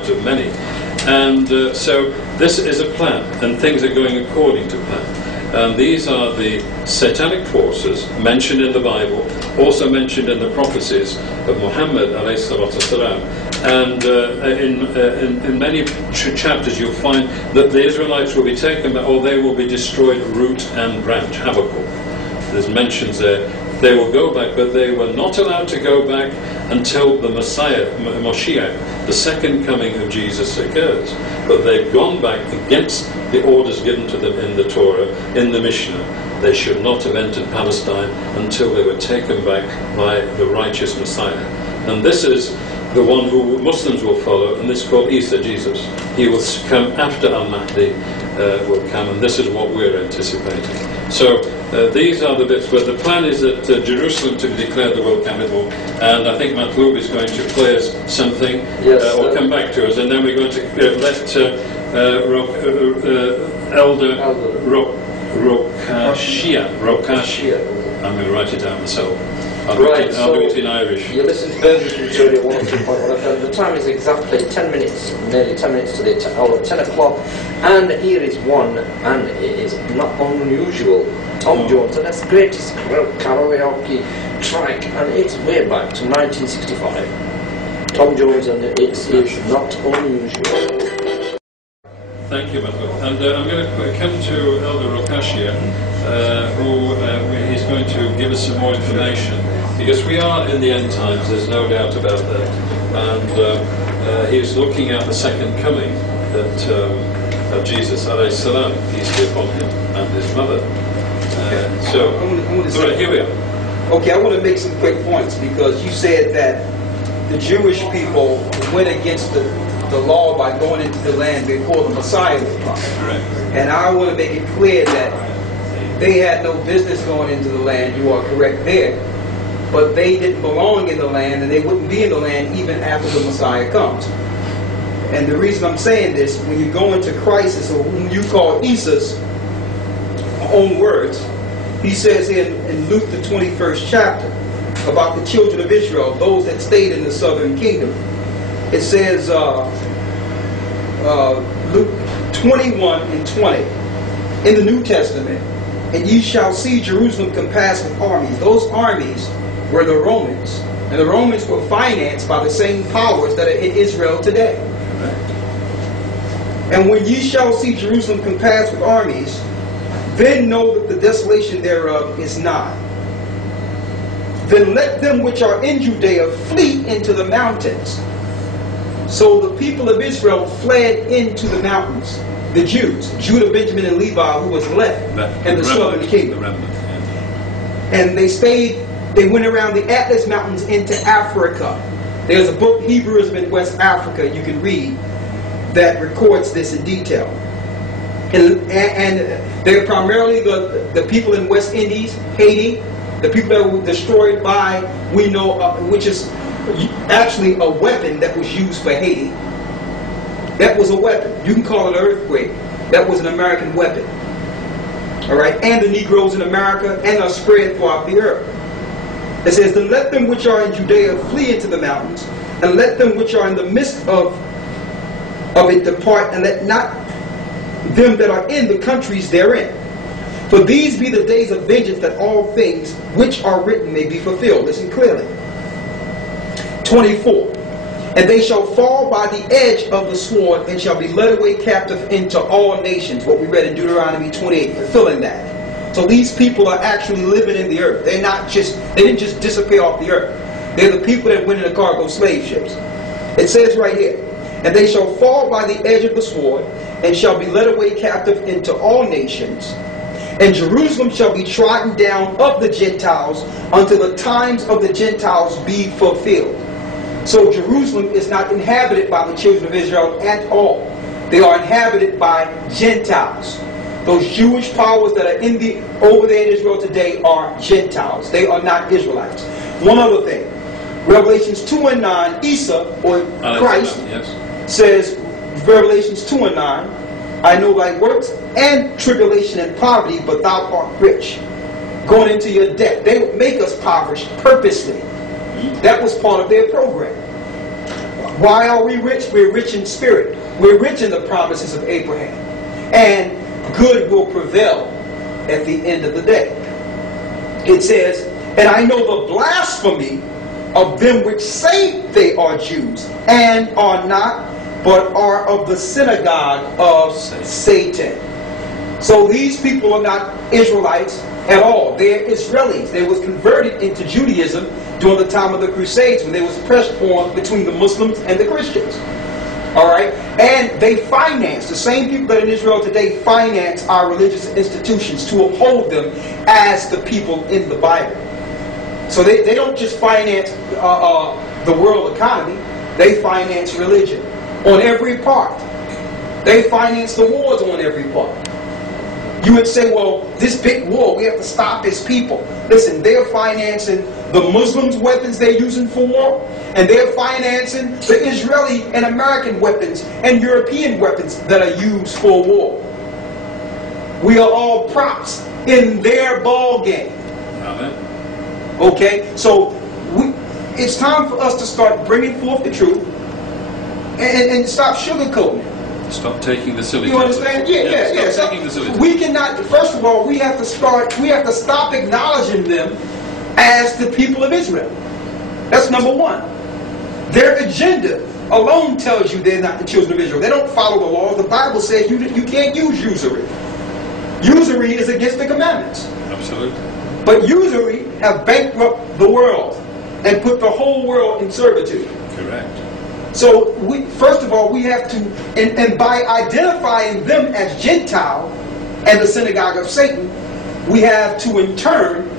of many. And so this is a plan, and things are going according to plan. And these are the satanic forces mentioned in the Bible, also mentioned in the prophecies of Muhammad alayhi salatu wasalam. And in many chapters you'll find that the Israelites will be taken, or they will be destroyed root and branch. Habakkuk, there's mentions there. They will go back, but they were not allowed to go back until the Messiah, Moshiach, the second coming of Jesus occurs. But they've gone back against the orders given to them in the Torah, in the Mishnah. They should not have entered Palestine until they were taken back by the righteous Messiah. And this is the one who Muslims will follow, and this is called Isa, Jesus. He will come after Al-Mahdi will come, and this is what we're anticipating. So these are the bits, but the plan is that Jerusalem to be declared the world capital, and I think Matlub is going to play us something, or come back to us, and then we're going to let Elder Rokashia, I'm going to write it down myself. I'll do it in Irish. You listen to Birmingham Radio 102.1 FM. The time is exactly 10 minutes, nearly 10 minutes to the hour of 10 o'clock. And here is one, and it is not unusual. Tom Jones, and that's the greatest karaoke track, and it's way back to 1965. Tom Jones, and it is not unusual. Thank you, Michael. And I'm going to come to Elder Rokashia, who is going to give us some more information, because we are in the end times, there's no doubt about that. And he's looking at the second coming of Jesus, alayhi salam, peace be upon him, and his mother. Here we are. Okay, I want to make some quick points, because you said that the Jewish people went against the law by going into the land before the Messiah would come. Right. And I want to make it clear that they had no business going into the land. You are correct there. But they didn't belong in the land, and they wouldn't be in the land even after the Messiah comes. And the reason I'm saying this, when you go into crisis, or when you call Isa's own words, he says in Luke the 21st chapter about the children of Israel, those that stayed in the southern kingdom. It says, Luke 21:20, in the New Testament, and ye shall see Jerusalem compassed with armies. Those armies were the Romans, and the Romans were financed by the same powers that are in Israel today. And when ye shall see Jerusalem compassed with armies, then know that the desolation thereof is nigh. Then let them which are in Judea flee into the mountains. So the people of Israel fled into the mountains. The Jews, Judah, Benjamin, and Levi, who was left in the southern kingdom. And they stayed, they went around the Atlas Mountains into Africa. There's a book, Hebrewism in West Africa, you can read, that records this in detail. And they're primarily the people in West Indies, Haiti, the people that were destroyed by, we know, which is actually a weapon that was used for Haiti. That was a weapon. You can call it an earthquake. That was an American weapon. Alright? And the Negroes in America, and are spread throughout the earth. It says, then let them which are in Judea flee into the mountains, and let them which are in the midst of it depart, and let not them that are in the countries therein. For these be the days of vengeance, that all things which are written may be fulfilled. Listen clearly. 24. And they shall fall by the edge of the sword, and shall be led away captive into all nations. What we read in Deuteronomy 28, fulfilling that. So these people are actually living in the earth. They're not just, they didn't just disappear off the earth. They're the people that went in the cargo slave ships. It says right here, and they shall fall by the edge of the sword, and shall be led away captive into all nations. And Jerusalem shall be trodden down of the Gentiles until the times of the Gentiles be fulfilled. So Jerusalem is not inhabited by the children of Israel at all. They are inhabited by Gentiles. Those Jewish powers that are over there in Israel today are Gentiles. They are not Israelites. One other thing. Revelations 2:9, Isa, or Christ, says, Revelations 2:9, I know thy works and tribulation and poverty, but thou art rich. Going into your debt. They would make us impoverished purposely. That was part of their program. Why are we rich? We're rich in spirit. We're rich in the promises of Abraham. And good will prevail at the end of the day. It says, and I know the blasphemy of them which say they are Jews, and are not, but are of the synagogue of Satan. So these people are not Israelites at all. They're Israelis. They was converted into Judaism during the time of the Crusades, when they was pressed on between the Muslims and the Christians. Alright? And they finance, the same people that in Israel today finance our religious institutions to uphold them as the people in the Bible. So they don't just finance the world economy, they finance religion on every part. They finance the wars on every part. You would say, well, this big war, we have to stop his people. Listen, they're financing the Muslims' weapons they're using for war, and they're financing the Israeli and American weapons and European weapons that are used for war. We are all props in their ball game. Amen. Okay? So it's time for us to start bringing forth the truth and stop sugarcoating it. Stop taking the silly. You understand? Yeah. Stop taking the silly. We cannot. First of all, we have to stop acknowledging them as the people of Israel. That's number one. Their agenda alone tells you they're not the children of Israel. They don't follow the laws. The Bible says you can't use usury. Usury is against the commandments. Absolutely. But usury have bankrupted the world and put the whole world in servitude. Correct. So, first of all, we have to, and by identifying them as Gentile and the synagogue of Satan, we have to in turn